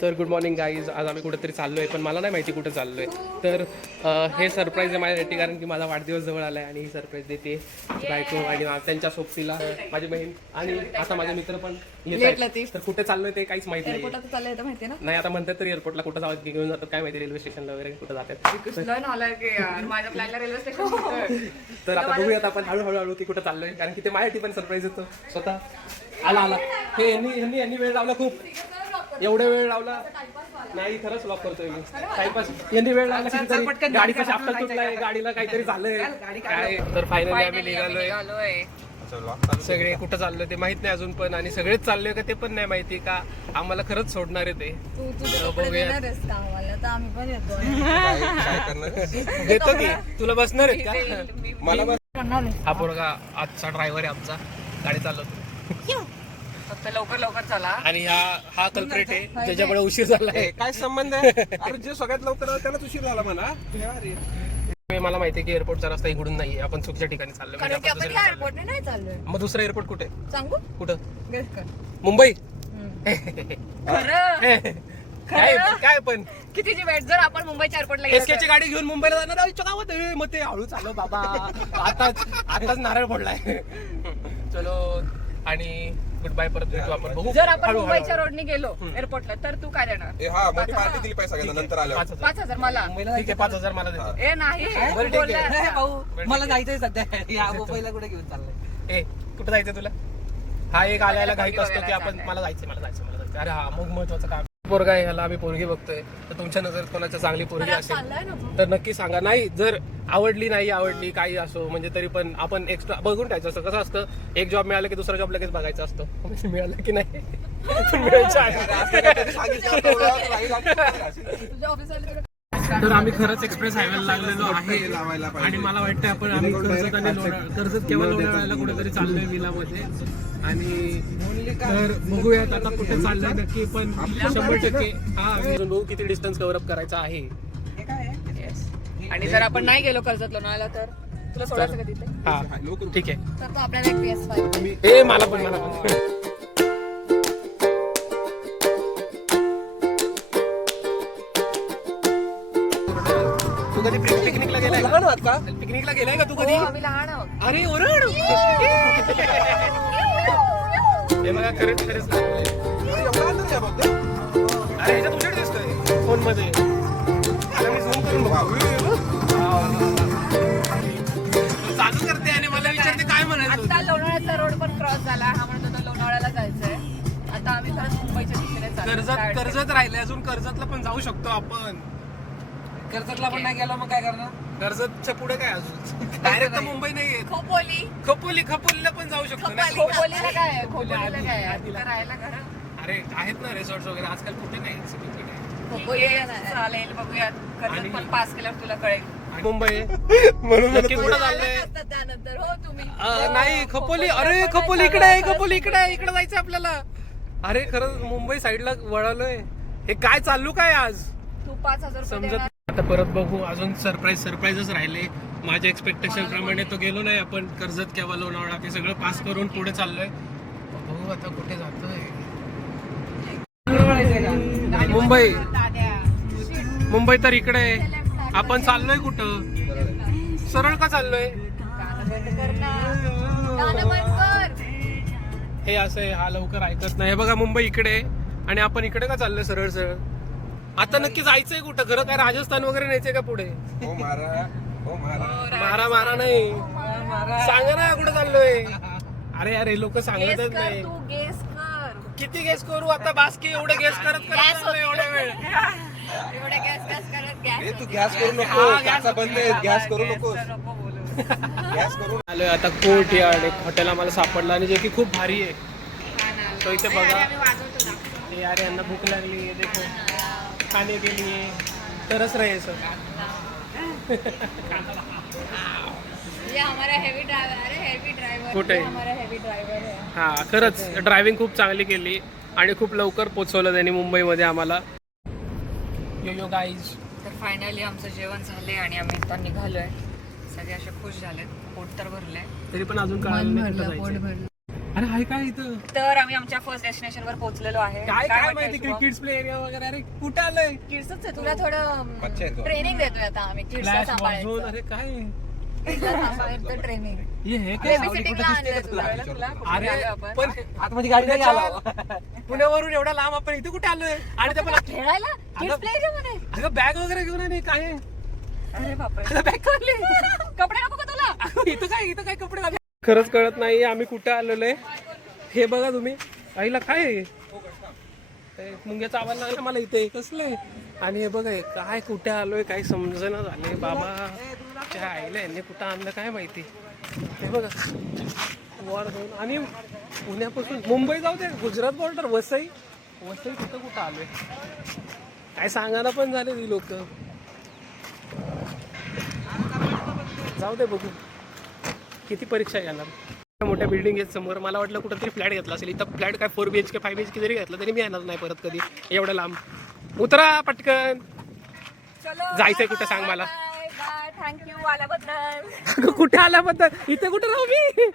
तर good morning guys. आज आम्ही कुठेतरी चाललो आहे, पण मला नाही माहिती कुठे चाललो आहे. तर हे सरप्राईज आहे माझ्यासाठी, कारण की माझा वाढदिवस जवळ आला आहे आणि ही सरप्राईज देते बायको आणि त्यांच्या सोबतीला माझी बहीण आणि आता माझे मित्र पण येत आहेत. तर कुठे चाललोय ते काहीच माहिती नाही. नाही आता म्हणतात तर एअरपोर्टला कुठं जावं घेऊन जातात काय माहिती, रेल्वे स्टेशनला वगैरे कुठं जातात. तर आता बघूयात आपण हळूहळू की कुठं चाललोय, कारण की ते माझ्यासाठी पण सरप्राईज येतं. स्वतः आला हे यांनी वेळ लावला, खूप एवढा वेळ लावला नाही. खरंच लॉक करतोय मी टाइमपास. यांनी वेळ लावला कितीतरी, गाडीचा शाफ्ट तुटलाय, गाडीला काहीतरी झालंय काय. तर फायनली आम्ही निघालोय. सगळे कुठं चाललोय ते माहित नाही अजून पण, आणि सगळेच चाललोय का ते पण नाही माहिती का आम्हाला खरंच सोडणार आहे ते. देतो की तुला बसणार आहेत का? मला हा पोरगा आजचा ड्रायव्हर आहे आमचा, गाडी चालवतो. फक्त लवकर लवकर चला. आणि हा कल्प्रेट आहे ज्याच्यामुळे उशीर झालाय. काय संबंध आहे? अरे जे सगळ्यात लवकर त्यालाच उशीर झाला म्हणा. मला माहिती आहे की एअरपोर्टचा रस्ता इकडून नाहीये, आपण चुकीच्या ठिकाणी चाललोय. मग दुसरा एअरपोर्ट कुठे सांगू कुठं? मुंबई. काय पण कितीची वेट जर आपण मुंबईच्या एअरपोर्टला एसकेची गाडी घेऊन मुंबईला जाणार गावात, मग ते हळू चालव बाबा. आताच नारळ पडलाय. चलो आणि गुड बाय, परत भेटू आपण. बघू जर आपण मुंबईच्या रोडने गेलो एअरपोर्टला तर तू काय देणार? हा मोठी पार्टी दिली पाहिजे सगळ्यांना नंतर आल्यावर. 5,000 मला. ठीक आहे 5,000 मला देतो. ए नाही बरं ठीक आहे. भाऊ मला जायचंय सध्या. या मुंबईला कुठे घेऊन चाललंय? ए कुठं जायचं तुला? हा एक आल्याला घाईत असतो की आपण मला जायचं. अरे हा मग महत्वाचं काम. पोरगा आहे, ह्याला आम्ही पोरगी बघतोय, तर तुमच्या नजरेत कोणाच्या चांगली पोरगी असेल तर नक्की सांगा. नाही जर नाही आवडली काही असो, म्हणजे तरी पण आपण एक्स्ट्रा बघून ठेवायचं असतं. कसं असतं, एक जॉब मिळाला की दुसरा जॉब लगेच बघायचा असतो. मिळालं की नाही तर आम्ही खरंच एक्सप्रेस हायवेला लागलेलो आहे आणि मला वाटतं आम्ही कर्जत केव्हा लोणावळ्याला कुठेतरी चाललोय विलामध्ये. आणि तर बघूयात आता कुठे चाललंय नक्की, पण 100% अजून बघू किती डिस्टन्स कव्हर अप करायचा आहे. आणि जर आपण नाही गेलो कर्जत लोणावळ्याला तर तुला सोडायचं का तिथे? हा ठीक आहे. तर तो आपल्याला एक PS5 ए मला पण तू कधी पिकनिकला गेलाय का? पिकनिकला गेलाय का तू कधी? आम्ही लहान आहोत. अरे ओरड. हे बघा खरंच अरे ह्याच्यात उजेड दिसतोय फोन मध्ये. मी झूम करून चालू करते आणि मला विचारते काय म्हणायचं. आता लोणावळ्याचा रोड पण क्रॉस झाला. हा म्हणत होता लोणावळ्याला जायचंय. आता आम्ही खरंच मुंबईच्या दिशेने चाललोय. कर्जत राहिले अजून. कर्जतला पण जाऊ शकतो आपण. कर्जतला पण नाही गेलो मग काय करणार? कर्जतच्या पुढे काय अजून डायरेक्ट मुंबई नाही. खपोलीला पण जाऊ शकतो. खोपोलीला काय आहे? खोपोलीला काय आहे? तिला राहायला घर. अरे आहेत ना रिसॉर्ट वगैरे आजकाल कुठे नाही. चालेल बघूयात. कर्जत पण पास केल्यावर तुला कळेल. मुंबई म्हणून नक्की कुठं चाललंय? त्यानंतर हो तुम्ही नाही खपोली. अरे खपोली इकडे आहे. इकडे जायचं आपल्याला. अरे खरंच मुंबई साईडला वळालोय. हे काय चालू काय आज तू 5,000 समजत. आता परत बघू. अजून सरप्राईजच राहिले. माझ्या एक्सपेक्टेशन प्रमाणे तो गेलो नाही आपण कर्जत केव्हा लोणावळा ते सगळं पास करून पुढे चाललोय. बघू आता कुठे जातोय. मुंबई तर इकडे आहे. आपण चाललोय कुठं? सरळ का चाललोय? हे असं आहे. हा लवकर ऐकत नाही. बघा मुंबई इकडे आहे आणि आपण इकडे का चाललोय सरळ. आता नक्की जायचंय कुठं? खरं काय राजस्थान वगैरे न्यायचंय का पुढे? मारा नाही सांगा ना कुठं चाललोय. अरे यार हे लोक सांगतच नाही. किती गेस करू आता? बास्की एवढे गेस करत एवढ्या वेळ. तू गॅस करू नको. गॅस बंद आहे. गॅस करू नको. गॅस करू. आलोय आता कोर्ट यार्ड. एक हॉटेल आम्हाला सापडलं आणि जे की खूप भारी आहे. तो इथे बघा. ते यार यांना भूक लागली. देखो खाने के लिए तरस रहे सर. ये हमारा हेवी ड्रायव्हर कुठे? हमारा हेवी ड्रायव्हर आहे. हा खरंच ड्रायव्हिंग खूप चांगली केली आणि खूप लवकर पोहोचवलं त्यांनी मुंबईमध्ये आम्हाला. यो गाईज. तर फायनली आमचं जेवण झाले आणि आम्ही आता निघालोय. सगळे असे खुश झालेत. पोट तर भरलंय. तरी पण अजून कळालं नाही कुठं जायचंय. अरे हाय काय इथं तर आम्ही आमच्या फर्स्ट डेस्टिनेशन वर पोहोचलेलो आहे. काय काय वाटतंय माहिती शुभम? किड्स प्ले एरिया वगैरे अरे कुठं आलंय किड्सच आहे. तुला थोडं मच्छा येतो. ट्रेनिंग देतोय आता आम्ही किड्सला फ्लॅश झोन सांभाळायचं. अरे काय किड्सला सांभाळायचं ट्रेनिंग. हे हे काय बेबीसिटिंगला आणलंय तुला. कुठे अरे आलोय आपण? पण आतमध्ये गाडी नाही आला पुण्यावरून एवढा लांब आपण इथे कुठे आलोय आणि ते पण खेळायला किड्स प्ले एरियामध्ये. अगं बॅग वगैरे घेऊन आणि काय आहे? अरे बापरे. अगं बॅग काढली कपडे नको का तुला? इथं काय कपडे घालले? खरंच कळत नाही आम्ही कुठे आलेलो आहे. हे बघा तुम्ही आईला काय आहे? ते मुंग्याचा आवाज लागला मला इथे कसले आणि हे बघा हे काय कुठे आलोय काही समजेना झाले बाबा त्या आईला यांनी कुठं आणलं काय माहिती. हे बघा वर जाऊन आणि पुण्यापासून मुंबई जाऊ दे गुजरात बॉर्डर वसई कुठं कुठं आलोय काय सांगायला पण झाले ती लोक. जाऊ दे बघू किती परीक्षा घेणार. मोठ्या बिल्डिंग आहेत समोर. मला वाटलं कुठं तरी फ्लॅट घेतला असेल. इथं फ्लॅट काय 4 BHK 5 BHK जरी घेतला तरी मी येणार नाही परत कधी एवढं लांब. उतरा पटकन. जायचंय कुठं सांग मला. थँक्यू आल्याबद्दल. अगं कुठे आल्याबद्दल इथे कुठे राहू मी.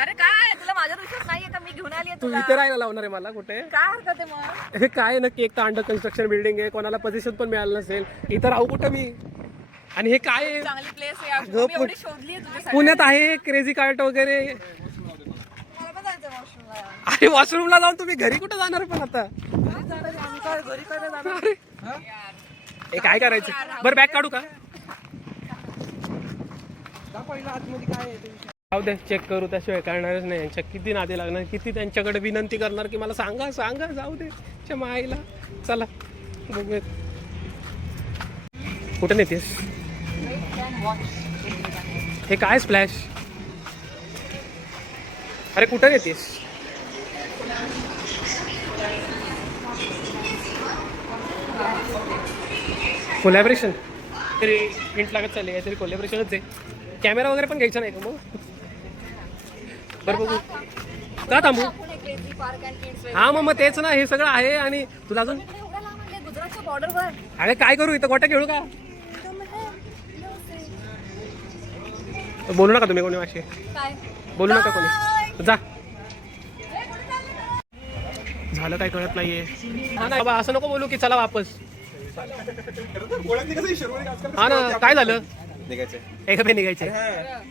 अरे काय तुला माझ्या विश्वास नाहीये का मी घेऊन आली तू तुला. इथे राहायला लावणार आहे मला कुठे. काय हरकत आहे मग. हे काय नक्की एक तर अंडर कन्स्ट्रक्शन बिल्डिंग आहे कोणाला पोझिशन पण मिळालं नसेल. इथं राहू कुठं मी. आणि हे काय आहे? चांगली प्लेस आहे. अगं, मी एवढी शोधली तुझ्यासाठी. पुण्यात आहे क्रेझी कार्ट वगैरे. मला पण जायचं वॉशरूमला. अरे वॉशरूमला जाऊन तुम्ही घरी कुठं जाणार पण आता. अरे हे काय करायचं बरं बॅग काढू का. जाऊ दे चेक करू त्याशिवाय कळणारच नाही. यांच्या किती नादी लागणार किती त्यांच्याकडे विनंती करणार की मला सांगा जाऊ दे च्या माईला. चला बघूयात कुठं नेतेस. हे काय स्प्लॅश अरे कुठं नेतेस. कोलॅबरेशन तरी हिंट लागत चालली काहीतरी कोलॅबरेशनच आहे. कॅमेरा वगैरे पण घ्यायचा नाही का मग. बरं बघू का थांबू. हा मग तेच ना हे सगळं आहे आणि तुला अजून गुजरातच्या बॉर्डरवर. अरे काय करू इथं गोट्या खेळू का. बोलू नका तुम्ही कोणी असे काय बोलू नका कोणी. जा झालं काय कळत नाहीये. हा ना बाबा असं नको बोलू की चला वापस. हा ना काय झालं निघायचंय एका निघायचे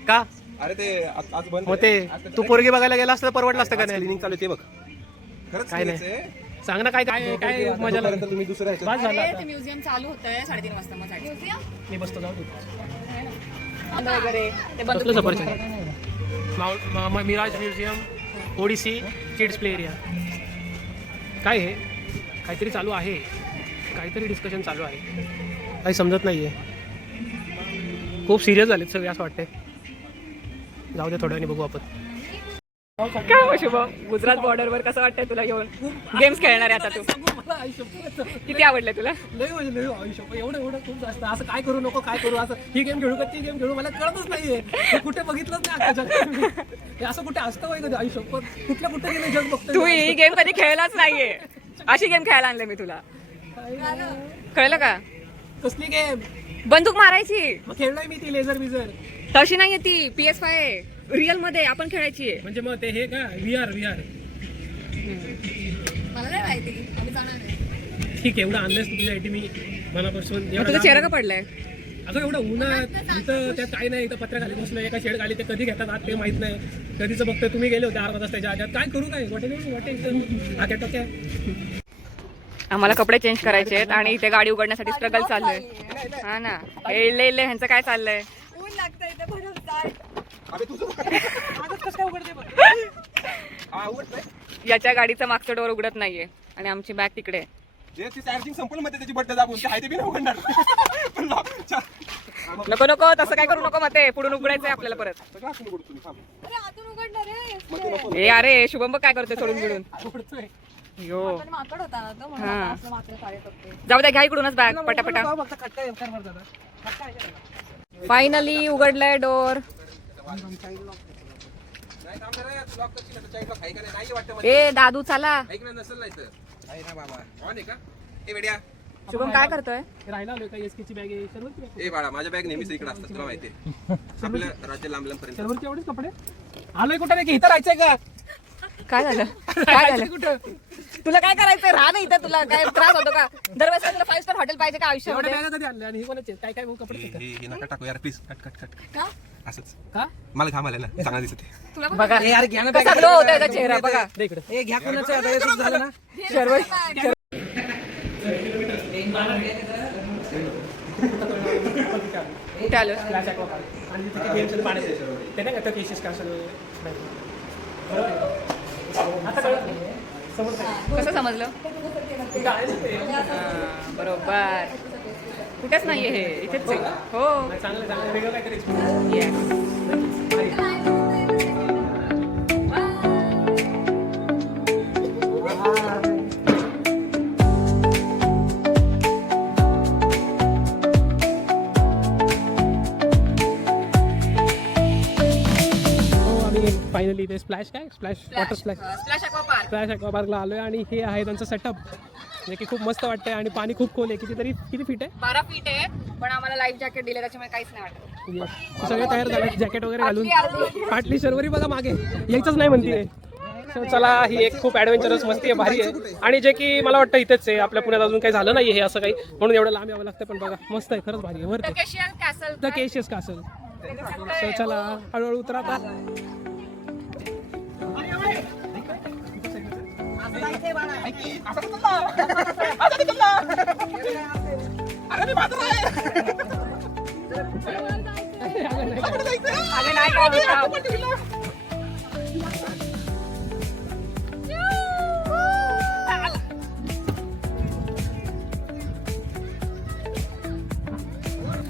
का. अरे ते आज बंद मग ते तू पोरगी बघायला गेला असतं तर परवडलं असतं का नाही. क्लिनिंग चालू ते बघ खरंच काय नाही. निघायचंय. सांग ना काय काय काय मजा लागली. तोपर्यंत तुम्ही दुसऱ्या ह्याच्यात बस झालं अरे आता. ते म्युझियम चालू होतंय 3:30 वाजता. मग म्युझियम मी बसतो जाऊ दे. वगैरे ते बंद. कसलं सफरचंद. Miraj museum Odyssey kids play area. काय हे काहीतरी चालू आहे काहीतरी डिस्कशन चालू आहे काही समजत नाहीये. खूप सिरियस झालेत सगळे असं वाटतंय. जाऊ दे थोड्या वेळाने बघू आपण. काय शुभम गुजरात बॉर्डरवर कसं वाटतंय तुला घेऊन. गेम्स खेळणार आहे आता तू. किती आवडले तुला. लय म्हणजे लय आयुष्य एवढं खूप जास्त असं काय करू नको काय करू असं ही गेम खेळू का ती गेम खेळू मला कळतच नाहीये. हे कुठे बघितलंच नाही अख्ख्या जगात. हे असं कुठे असतं वय कधी आयुष्य कुठल्या कुठे गेलं जग बघतो. तू ही गेम कधी खेळलाच नाहीये. अशी गेम खेळायला आणले मी तुला. कळलं का. कसली गेम बंदूक मारायची. मग खेळलोय मी ती लेझर बिझर. तशी नाहीये ती PS5 रिअल मध्ये आपण खेळायची. म्हणजे मग ते हे का VR मला नाही माहिती आम्ही जाणार नाही. ठीक आहे एवढं आणलंस तुझ्यासाठी मी मनापासून. तुझा चेहरा का पडलाय. अगं एवढं उन्हात इथं त्यात काय नाही इथं पत्र्या खाली बसलं एका शेड खाली ते कधी घेतात आत ते माहित नाही. कधीच बघतोय तुम्ही गेले होते 8 तास त्याच्या आधी काय करू काय वाटे इथं आक्या टोक्या. आम्हाला कपडे चेंज करायचे आहेत आणि इथे गाडी उघडण्यासाठी स्ट्रगल चाललंय. हा ना हे ह्यांचं काय चाललंय. ऊन लागतंय इथे भरून जाय. याच्या गाडीचं मागचं डोर उघडत नाहीये आणि आमची बॅग तिकडे आहे. जे ती चार्जिंग संपलं मध्ये त्याची बट्टे दाबून ते हायते बी नाही उघडणार. नको नको तसं काय करू नको. मग ते पुढून उघडायचंय आपल्याला परत. सगळं आतून उघडतो तुम्ही थांब. अरे मग ते नको. हे अरे शुभम बघ काय करतोय सोडून बिडून. आवडतोय. यो जाऊ द्या घ्या इकडूनच बॅग पटापटा. फक्त खट्टा आहे, कर बरं दादा. फायनली उघडलाय डोर. नाही थांब रे, तू लॉक करशील आता चाईला खाई का नाही? नाही वाटतं मला. ए दादू चला. ऐक ना नसेल नाही तर. आहे ना बाबा. ऑन आहे का? ए वेड्या. शुभम काय करतोय. राहिला आलोय का एसकेची बॅग आहे सर्वच बॅग. ए बाळा माझ्या बॅग नेहमीच इकडे असतात तुला माहिती आहे. आपलं राज्य लांब लांब पर्यंत. सर्वरचे एवढेच कपडे आलोय कुठं नाही की इथं राहायचंय का. काय झालं काय झालं तुला काय करायचं राहा ना इथं तुला काय त्रास होतो का दरवेळेस तुला 5 स्टार हॉटेल पाहिजे का आयुष्यामध्ये एवढ्या बॅगा कधी आणल्या आणि ही कोणाचे काय काय कपडे आहेत का? हे नका टाकू यार प्लीज कट कट कट का? असंच का मला घाम आला ना चांगला दिसते तुला पण बघा यार घ्या ना कसा ग्लो होता याचा चेहरा बघा दे इकडे हे घ्या कोणाचं आता येतच झालं ना कुठे आलो फ्लॅश ॲक्वा पार्क आणि तिथे गेम्स आणि पाण्यात आहे. ते नाही का केशेस कासल आता कळलं ना? समोर काय? कसं समजलं कुठं आहे ना ते? हा, बरोबर कुठेच नाहीये हे इथेच आहे हो नाही, चांगलं चांगलं वेगळं काहीतरी experience. Yes. आहे. हो, आम्ही फायनली ते स्प्लॅश काय splash water splash splash aqua park splash aqua पार्कला आलोय आणि हे आहे त्यांचं सेटअप जे की खूप मस्त वाटतंय आणि पाणी खूप खोल आहे किती फीट आहे 12 फीट आहे पण आम्हाला लाईफ जॅकेट दिले त्याच्यामुळे काहीच नाही वाटत Yes. सगळे तयार झाले जॅकेट वगैरे घालून अर्धी. फाटली शर्वरी बघा मागे यायचंच नाही म्हणते So, चला ही एक खूप ॲडव्हेंचरस मस्ती आहे भारी आहे आणि जे की मला वाटतं इथेच आहे आपल्या पुण्यात अजून काही झालं नाही हे असं काही म्हणून एवढं लांब यावं लागतं पण बघा मस्त आहे खरंच भारी आहे वरती Takeshi's castle the Takeshi's castle So, चला हळूहळू उतरा आता अगं नाही काय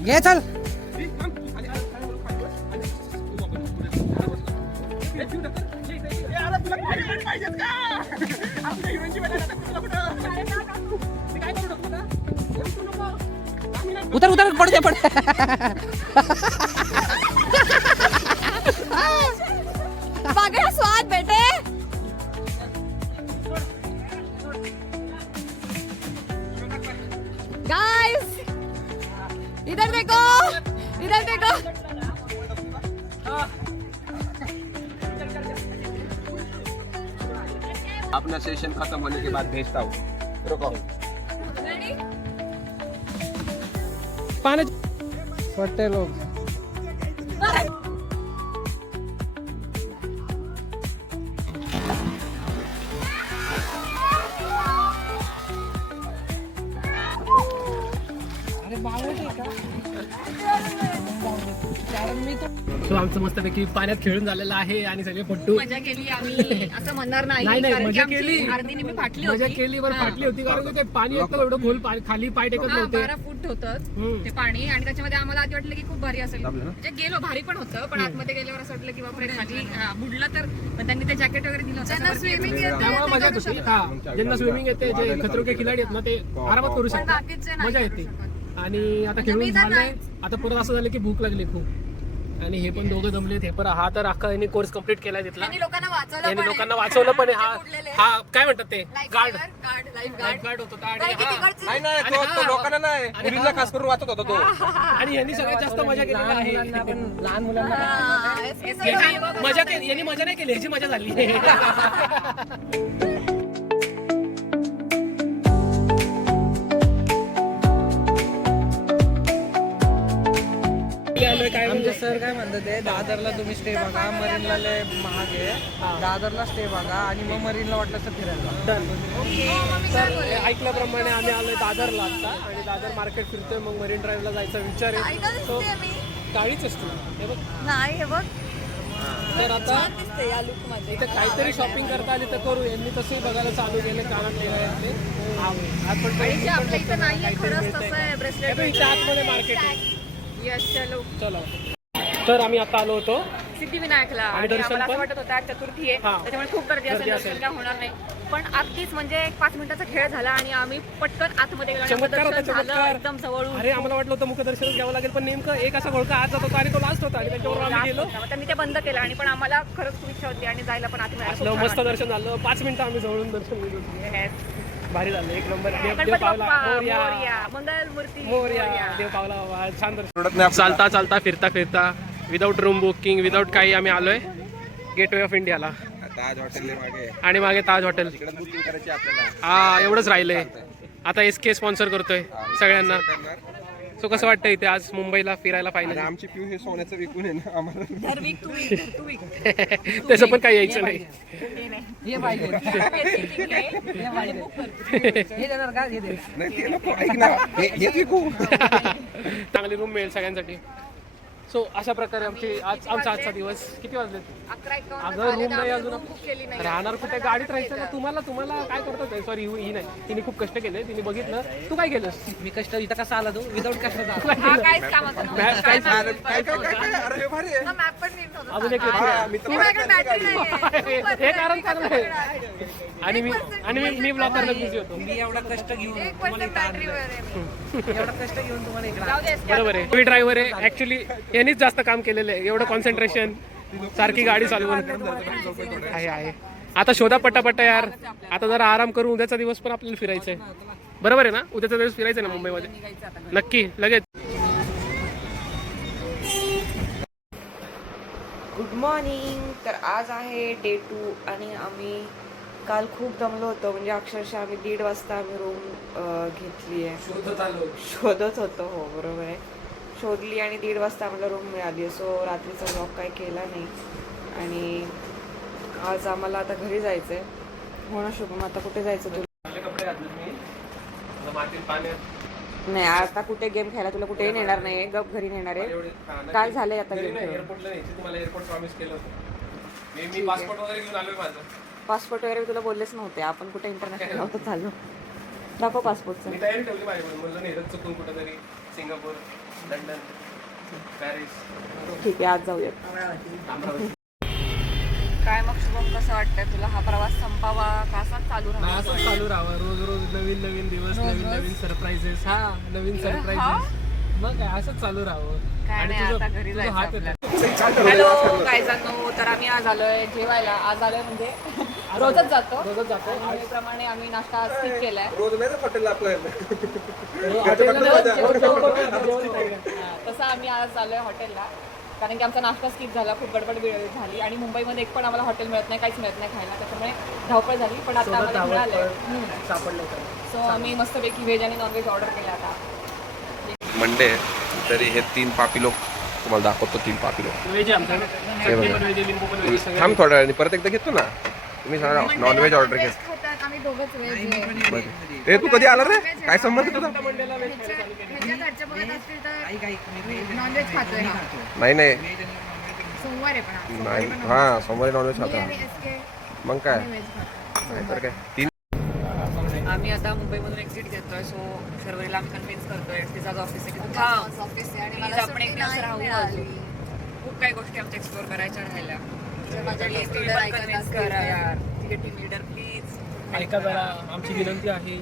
घे चल उतर उतर पड दे पड बघा स्वाद बेटे गाइस इधर देखो इधर देखो अपना सेशन खत्म होने के बाद भेजता हूँ रुको पाण्यात पडते लोक So, आमचं मस्तपैकी पाण्यात खेळून झालेलं आहे आणि सगळे पट्टू मजा केली आम्ही असं म्हणणार नाही, नाही नाही, कारण की मजा आमची केली. अर्धी निम्मी फाटली मजा होती केली बरं हा. फाटली होती कारण की ते पाणी एकदम एवढं खोल खाली पाय टेकत हा, नव्हते 12 फूट होतं हम्म. ते पाणी आणि त्याच्यामध्ये आम्हाला आधी वाटलं की खूप भारी असेल म्हणजे गेलो भारी पण होतं पण आतमध्ये गेल्यावर असं वाटलं की बापरे खाली बुडलं तर पण त्यांनी ते जॅकेट वगैरे दिलं होतं स्विमिंग त्यामुळे मजा होती हा ज्यांना स्विमिंग येते जे खतरो के खिलाडी आहेत ना ते आरामात करू शकतात बाकीचे नाही मजा करू येते शकत. आणि आता खेळून झालंय आता परत असं झालं की भूक लागली खूप आणि हे पण दोघं जमले हे पण हा तर अख्खा यांनी कोर्स कम्प्लीट केलाय तिथला त्यांनी लोकांना वाचवलं यांनी पण आहे. लोकांना वाचवलं पण आहे. जे बुडलेले हा काय म्हणतात ते गार्ड लाईफ गार्ड होत होता काय आणि की हा- तिकडचे- नाही नाही तो लोकांना नाही मुलींना खास करून वाचत होता तो आणि यांनी सगळ्यात जास्त मजा केलेली आहे लहान मुलांना हा, हे सगळं याची मजा केली यांनी मजा नाही केली याची मजा झाली काय आमचे सर काय म्हणतात ते दादरला तुम्ही स्टे बघा मरीनला लय महाग आहे दादरला स्टे बघा आणि मग मरीनला वाटलं तर फिरायला तर ऐकल्याप्रमाणे आम्ही आलोय दादरला आता आणि दादर मार्केट फिरतोय मग मरीन ड्राईव्हला जायचा विचार आहे तो काळीच असते हे बघ नाही हे बघ तर आता दिसते या लुक मध्ये इथे काहीतरी शॉपिंग करता आली तर करू यांनी तसंही बघायला चालू केले कानातले आहेत ते आपण आणि जे आपल्या इथं नाहीये खरंच तसं आहे ब्रेसलेट इथे आतमध्ये मार्केट आहे यस चलो चलो तर आम्ही आता आलो होतो सिद्धिविनायकला आणि दर्शन आम्हाला असं पण? वाटत होतं आज चतुर्थी आहे हा. त्याच्यामुळे खूप गर्दी असेल दर्शन काय होणार नाही पण अगदीच म्हणजे 5 मिनिटाचा खेळ झाला आणि आम्ही पटकन आतमध्ये गेलो आणि चमत्कार होता दर्शन झालं चमत्कार एकदम जवळून अरे आम्हाला वाटलं होतं मुखदर्शनच घ्यावं लागेल पण नेमकं एक असा घोळका आत जात होता आणि तो लास्ट होता आणि त्याच्यावर आम्ही गेलो मग त्यांनी ते बंद केलं आणि पण आम्हाला खरंच खूप इच्छा होती आणि जायला पण आत मिळालं. खूप असलं छान मस्त दर्शन झालं 5 मिनिटं आम्ही जवळून दर्शन घेतलं वाटलं. Yes. भारी झालं एक नंबर देव गणपती देव पावला बाप्पा, मोरया मोरया, मंगलमूर्ती मोरया मोरया. देव पावला बाबा छान दर्शन सोडत नाही चालता चालता फिरता फिरता विदाऊट रूम बुकिंग विदाऊट काही आम्ही आलोय गेटवे ऑफ इंडियाला ताज हॉटेल मागे आणि मागे ताज हॉटेल. तिकडे बुकिंग करायची आपल्याला. हा एवढंच राहिलंय. आता SK स्पॉन्सर करतोय सगळ्यांना. सो कसं वाटतं इथे आज मुंबईला फिरायला आणि फायनल? आमची पिऊ हे सोन्याचं विकून आहे ना आम्हाला. त्याचं पण काही यायचं नाही. हे पाहिजे हे पाहिजे हे देणार का हे दे. नाही ते नको, ऐक ना, हेच विकू. चांगली रूम मिळेल सगळ्यांसाठी. सो अशा प्रकारे आमचा आजचा दिवस. किती वाजले? 11:51 अगं रूम नाही अजून. केली नाही. राहणार कुठे? गाडीत राहायचं ना. तुम्हाला काय करतो? सॉरी ही नाही, तिने खूप कष्ट केले. तिने बघितलं. तू काय केलंस? मी कष्ट इथं कसा आला तू विदाऊट कष्टाचा आला. हा काहीच कामाचं नव्हतं. काय अरे हे भारी आहे. मॅप पण नीट नव्हता. अजून एक हा, मी तर माझ्याकडे बॅटरी नाहीये. हे कारण चांगलं आहे. आणि मी ब्लॉक करायला बिझी होतो. मी एवढा कष्ट घेऊन 1% बॅटरीवर आहे मी. एवढा कष्ट घेऊन तुम्हाला इकडे जाऊ दे, SK. बरोबर आहे. मी ड्रायव्हर आहे ऍक्च्युली. यांनीच जास्त काम केलेलं आहे. एवढं कॉन्सन्ट्रेशन सारखी गाडी चालवून आहे. आता शोधा पटापट्टा यार. आता जरा आराम करून उद्याचा दिवस पण आपल्याला फिरायचं आहे. बरोबर आहे ना? उद्याचा दिवस फिरायचं आहे ना मुंबईमध्ये? नक्की लगेच. Good morning. तर आज आहे डे 2 आणि आम्ही काल खूप दमलो होतो. म्हणजे अक्षरशः आम्ही 1:30 वाजता आम्ही रूम घेतली आहे. शोधत होतो. हो बरोबर आहे. शोधली आणि 1:30 वाजता आम्हाला रूम मिळाली. सो रात्रीचा व्लॉग काही केला नाही. आणि आज आम्हाला आता घरी जायचं आहे. हो ना शुभम? आता कुठे जायचं तुला? नाही आता कुठे गेम खेळायला तुला कुठेही नेणार नाही. गप घरी नेणार आहे. काय झालंय आता गेम खेळून? एअरपोर्टला न्यायची तुम्हाला. एअरपोर्ट प्रॉमिस केलं होतं. मी पासपोर्ट वगैरे घेऊन आलोय माझं. पासपोर्ट वगैरे तुला बोललेच नव्हते. आपण कुठे इंटरनॅशनल नव्हतं चाललो. दाखव पासपोर्टचं. मी तयारी ठेवली माझ्याकडून. म्हणलं नाही चुकून कुठेतरी सिंगापूर, लंडन, पॅरिस. ठीक आहे आज जाऊयात. काय मग शुभम कसं वाटतंय तुला? हा प्रवास संपावा का असाच चालू राहा? असं चालू राहावं. रोज नवीन दिवस, नवीन सरप्राइजेस. हा नवीन सरप्राइजेस. मग काय असंच चालू राहावं. काय नाही तुझं- आता घरी तुझं जायचं हात आपल्याला. येतं. हॅलो काय जातो. तर आम्ही आज आलोय जेवायला. आज आलोय म्हणजे रोजच जातो. नेहमीप्रमाणे आम्ही नाश्ता स्किप केलाय. रोज नाही हॉटेलला आपलं. तसं आम्ही आज आलोय हॉटेलला. कारण की आमचा नाश्ता स्किप झाला. खूप गडबड वेळ झाली आणि मुंबईमध्ये एक पण आम्हाला हॉटेल मिळत नाही. काहीच मिळत नाही खायला. त्याच्यामुळे धावपळ झाली. पण आता आम्हाला मिळालंय. सो आम्ही मस्तपैकी व्हेज आणि नॉनव्हेज ऑर्डर केलं आता. मंडे तरी हे 3 पापी लोक तुम्हाला दाखवतो. 3 पापी लोक व्हेज आहे आमच्याकडे. चटणी पण व्हेज आहे, लिंबू पण व्हेज आहे. थांब थोड्या वेळाने परत एकदा घेतो ना. तुम्ही सांगा नॉनव्हेज ऑर्डर घे. आम्ही दोघंच व्हेज. ए तू कधी आला रे? काय संबंध तुझा? नॉनव्हेज खातोय. नाही सोमवार आहे पण नाही. हा सोमवारी नॉनव्हेज खाता. मग काय नाहीतर काय. 3 आम्ही आता मुंबईमधून एक्झिट घेतोय. सो शर्वरीला आम्ही कन्व्हिन्स करतोय. तिचाच ऑफिस आहे की तू थांब. प्लीज आपण एक दिवस राहू अजून. खूप काही गोष्टी आमच्या एक्सप्लोर करायच्या राहिल्या. कन्व्हिन्स करा यार. तिथे टीम लीडर प्लीज ऐका जरा आमची विनंती आहे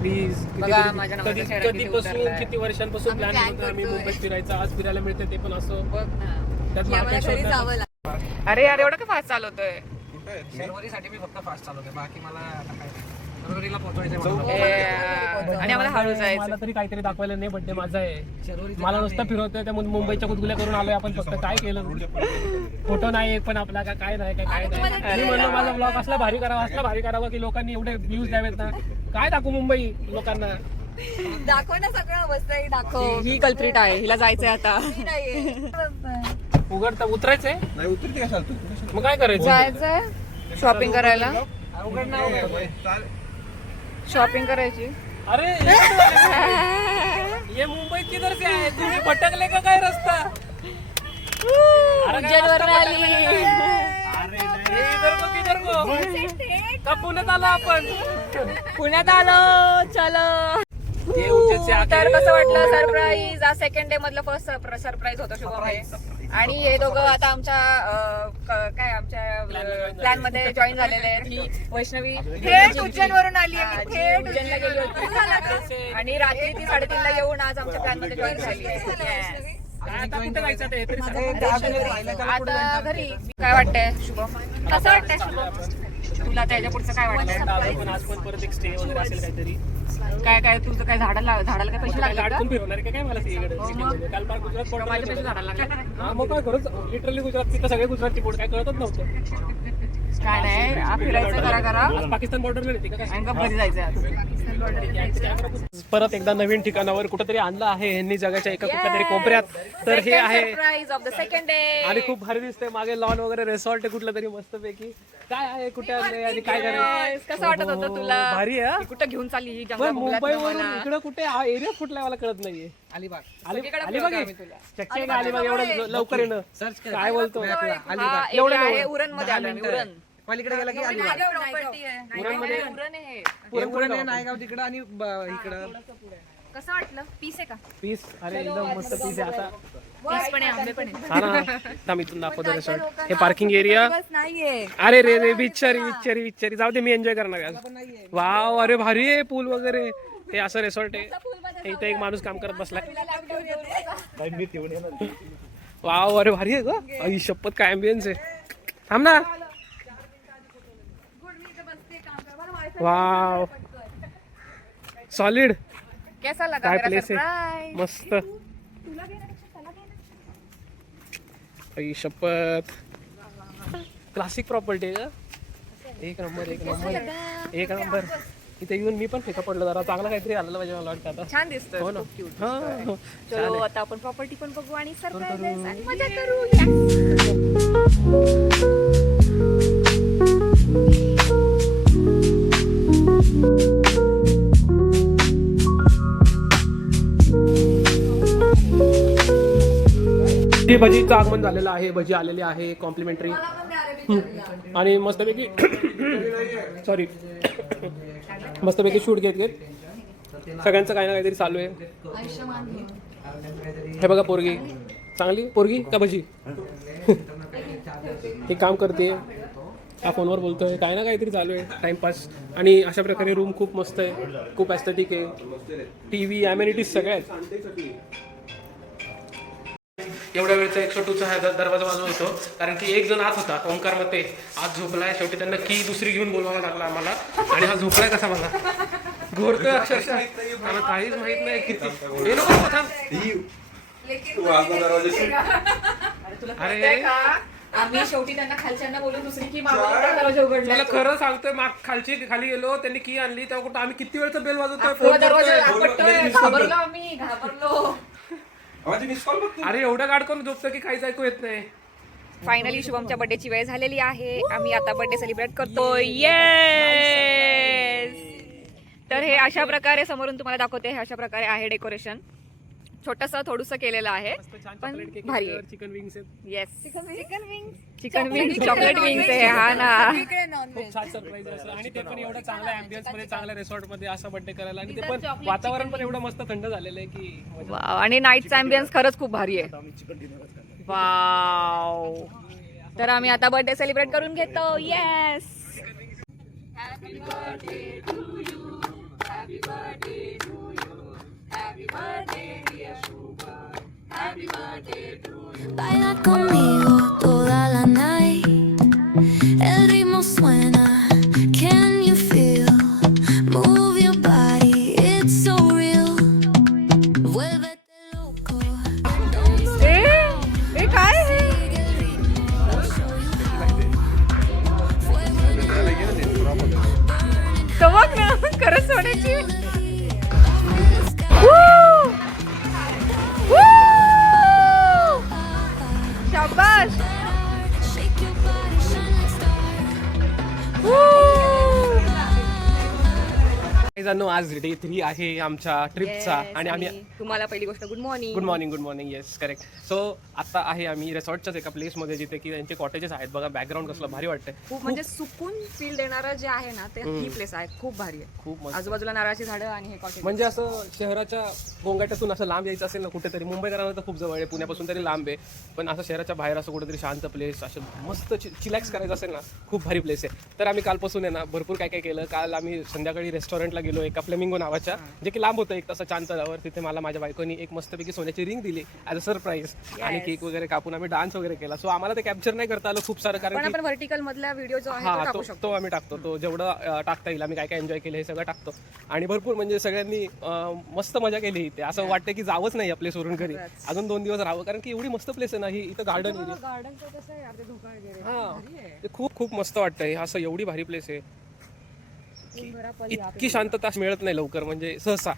प्लीज. बघा, माझ्या नवऱ्याचा चेहरा किती कधीपासून उतरलाय. किती वर्षांपासून प्लॅन करतो आम्ही मुंबईत फिरायचं. आज फिरायला मिळते ते पण असं. बघ ना. त्यात महाबळेश्वर. अरे यार एवढं का फास्ट चालवतोय? शर्वरीसाठी मी फक्त फास्ट चालवते. बाकी मला आता काय शर्वरीला पोहोचवायचं. आणि आम्हाला हळू जायचं. मला तरी काहीतरी दाखवायला नाही. बड्डे माझा आहे. शर्वरीचं मला नुसतं फिरवतोय. त्यामुळे मुंबईच्या गुदगुल्या करून आलोय आपण. फक्त काय केलं? फोटो नाही एक पण आपला. काय नाही. मी म्हणलं माझा ब्लॉग असला भारी करावा की लोकांनी एवढे व्ह्यूज द्यावेत ना. काय दाखवू मुंबई लोकांना? दाखव ना सगळं. मस्त दाखव. ही कल्प्रिट आहे. हिला जायचंय आता. उघडता उतरायचंय. नाही उतरते कशाला तू? मग काय करायचं? जायचंय शॉपिंग करायला. शॉपिंग करायची. अरे ये मुंबई किधर से आहे? तुम्ही भटकले का काय रस्ता? उज्जैनवरून आली. अरे इधर को का पुण्यात आलो आपण? पुण्यात आलो. चलो. तर कसं वाटलं सरप्राईज? आज सेकंड डे मधलं फर्स्ट सरप्राईज होतं शुभम हे. आणि हे दोघं आता आमच्या प्लॅन मध्ये जॉईन झालेले आहेत. ही वैष्णवी थेट उज्जैनवरून आली आहे. थेट उज्जैनला गेली होती आणि रात्री ती 3:30 ला येऊन आज आमच्या प्लॅन मध्ये जॉईन झाली आहे. आता कुठे जायचं ते तरी सांगा. आता घरी. काय वाटतंय शुभम? कसं वाटतंय शुभम तुला? त्याच्या पुढचं काय वाटतंय? पण आज पण परत एक स्टे वगैरे असेल काहीतरी. काय तुझं काय झाडाला काय पैसे लागले का? गाडून फिरवणार का काय मला सिटीमध्ये? काल पार गुजरात माझे पैसे झाडाला लागले. हा मग काय खरंच लिटरली गुजरात. तिथं सगळे गुजरातची बोर्ड काय कळतच नव्हतं. काय नाही फिरायचं करा आज पाकिस्तान बॉर्डरला येते का आणि घरी जायचं. परत एकदा नवीन ठिकाणावर कुठेतरी आणलं आहे यांनी जगाच्या एका कुठल्या तरी कोपऱ्यात. तर हे आहे surprise of the second day. आणि खूप भारी दिसतंय मागे लॉन वगैरे रिसॉर्ट आहे कुठलं तरी मस्त पैकी. काय आहे कुठे आणलंय आणि काय करायचं कसं वाटत होतं तुला? भारी आहे. कुठं घेऊन चालली ही पण मुंबईवरून इकडे कुठे एरिया कुठलाय मला कळत नाहीये. अलिबाग. अलिबाग चक्की का अलिबाग एवढं लवकर येणं सर्च कर. काय बोलतो एवढं आहे उरण मध्ये आलं मी. उरण पलीकडे गेला की अलिबाग. पुरण हे नायगाव तिकडं आणि इकडं. कसं वाटलं? पीस आहे का? पीस अरे एकदम मस्त पीस आहे असा. पीस पण आहे, आंबे पण आहे. हा ना थांब इथून दाखवतो रिसॉर्ट. हे पार्किंग एरिया. नाहीये. अरे रे रे बिचारी जाऊ दे मी एन्जॉय करणार आज. वाव अरे भारी आहे पूल वगैरे. हे असं रिसॉर्ट आहे. इथे एक माणूस काम करत बसलाय. वाव अरे भारी आहे ग. आई शपथ काय अँबियन्स आहे. थांब ना. Wow solid. कैसा लगा काय मेरा प्लेस आहे सरप्राईज? मस्त. आई शपथ क्लासिक प्रॉपर्टी आहे का. एक नंबर. इथे येऊन मी पण फेका पडलो जरा चांगला काहीतरी आलेलं पाहिजे मला वाटतं आता. छान दिसतोय. हो ना हा चलो आता आपण प्रॉपर्टी पण बघू आणि सरप्राईज आणि मजा करू. भजीचं आगमन झालेलं आहे. भजी आलेली आहे कॉम्प्लिमेंटरी आणि मस्तपैकी सॉरी मस्तपैकी शूट घेत सगळ्यांचं काही ना काहीतरी चालू आहे. हे बघा पोरगी चांगली पोरगी का भजी हे काम करते. हा फोनवर बोलतोय काय ना काहीतरी चालू आहे टाइमपास. आणि अशा प्रकारे रूम खूप मस्त आहे. खूप ॲस्थेटिक आहे. टीव्ही ॲमेनिटीज सगळ्या आहेत. एवढ्या वेळचा 102चा हा दरवाजा वाजवत होतो कारण की एक जण आत होता ओंकार मते आज झोपलाय. शेवटी त्यांना की दुसरी घेऊन बोलवावं लागला आम्हाला. आणि हा झोपलाय कसा मला घोरतोय अक्षरशः. मला काहीच माहित नाही किती हे नको थांब. अरे आम्ही शेवटी त्यांना खालच्यांना बोलून दुसरी की दरवाजा उघडला. मला खरं सांगतोय खाली गेलो त्यांनी की आणली तेव्हा कुठं आम्ही किती वेळचा बेल वाजवतोय फोन करतोय. घाबरलो आम्ही घाबरलो. अरे एवढं गाड करून झोपतं की काहीच ऐकू येत नाही. फायनली शुभमच्या बर्थडेची वेळ झालेली आहे. आम्ही आता बर्थडे सेलिब्रेट करतोय. येस. तर हे अशा प्रकारे समोरून तुम्हाला दाखवते. हे अशा प्रकारे आहे डेकोरेशन. छोटंसं थोडंसं केलेलं आहे पण भारी आहे. चिकन विंग्स आहेत. Yes chicken wings chocolate wings आहे. हा ना खूप छान सरप्राईज असं आणि ते पण एवढं चांगल्या अँबियन्स मध्ये चांगल्या रिसॉर्ट मध्ये असं बर्थडे करायला. आणि ते पण वातावरण पण एवढं मस्त थंड झालेलं आहे की वाव. आणि नाईटचा अँबियन्स खरंच खूप भारी आहे. वाव. तर आम्ही आता बर्थडे सेलिब्रेट करून घेतो. Yes. Baila conmigo toda la night. El ritmo suena. Can you feel? Move your body. It's so real. Vuélvete loco. ए काय Sigue el ritmo. I'll show you how. Fuego en तो बघ ना खरंच सोडायची. शाबाश. shake your body, shine like stars. जाणू आज day 3 आहे आमच्या ट्रिपचा. आणि आम्ही तुम्हाला पहिली गोष्ट good morning. Good morning yes correct. So आता आहे आम्ही रिसॉर्टच्याच एका प्लेसमध्ये जिथे की त्यांचे कॉटेजेस आहेत. बघा बॅकग्राऊंड कसलं भारी वाटतंय. खूप म्हणजे सुकून फील देणारं जे आहे ना ते ही प्लेस आहे. खूप भारी आहे. खूप मस्त. आजूबाजूला नारळाची झाडं आणि हे कॉटेज. म्हणजे असं शहराच्या गोंगाटातून असं लांब यायचं असेल ना कुठेतरी. मुंबईकरांना तर खूप जवळ आहे पुण्यापासून तरी लांब आहे. पण असं शहराच्या बाहेर असं कुठेतरी शांत प्लेस असं मस्त चिलॅक्स करायचं असेल ना खूप भारी प्लेस आहे. तर आम्ही कालपासून आहे ना भरपूर काय काय केलं. काल आम्ही संध्याकाळी रेस्टॉरंटला गेलो गेलो एका फ्लेमिंगो नावाच्या, जे की लांब होतं एक तसं अंतरावर. तिथे मला माझ्या बायकोनी एक मस्तपैकी सोन्याची रिंग दिली ॲज अ सरप्राईज, आणि केक वगैरे कापून आम्ही डान्स वगैरे केला. सो आम्हाला ते कॅप्चर नाही करता आलं खूप सारं, पण कारण की आपण व्हर्टिकल मधला व्हिडिओ जो आहे तो हा टाकू शकतो. तो आम्ही टाकतो. तो जेवढं टाकता येईल आम्ही काय काय एन्जॉय केलं हे सगळं टाकतो. आणि भरपूर म्हणजे सगळ्यांनी मस्त मजा केली इथे. असं वाटतं की जावंच नाही आपले सोडून घरी, अजून 2 दिवस राहावं, कारण की एवढी मस्त प्लेस आहे ना ही. इथं गार्डन एरिया, गार्डनचं कसं आहे आपले धोका वगैरे हा ते खूप खूप मस्त वाटतं हे. असं एवढी भारी प्लेस आहे, इतकी शांतता मिळत नाही लवकर म्हणजे सहसा.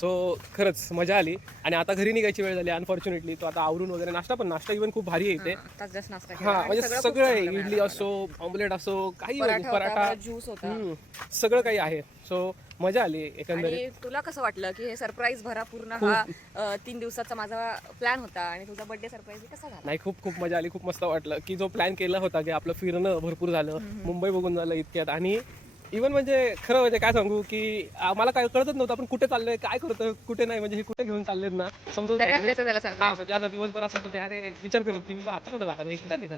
सो खरंच मजा आली. आणि आता घरी निघायची वेळ झाली अनफॉर्च्युनेटली. तो आता आवरून वगैरे नाश्ता इव्हन खूप भारी आहे इथे. आताच जस्ट नाश्ता केला हा आणि म्हणजे खूप सगळं आहे, चांगलं इडली असो, ऑमलेट असो, काही पराठा होता, पराठा, परत ज्यूस होता. सगळं काही आहे. सो मजा आली एकंदरीत. आणि तुला कसं वाटलं की हे सरप्राईज भरा पूर्ण हा 3 दिवसाचा माझा प्लॅन होता आणि तुझा बर्थडे सरप्राईज कसा झाला? नाही खूप मजा आली, खूप मस्त वाटलं की जो प्लॅन केला होता की आपलं फिरणं भरपूर झालं, मुंबई बघून झालं इतक्यात. आणि इव्हन म्हणजे खरं म्हणजे काय सांगू की मला काय कळतच नव्हतं आपण कुठे चाललोय, काय करतोय, कुठे नाही, म्हणजे हे कुठे घेऊन चाललेत ना समजून. त्याला सांग. हा म्हणजे आता दिवसभर असं होतं, अरे विचार करत मी आता कुठं जाणार एकटा तिथं.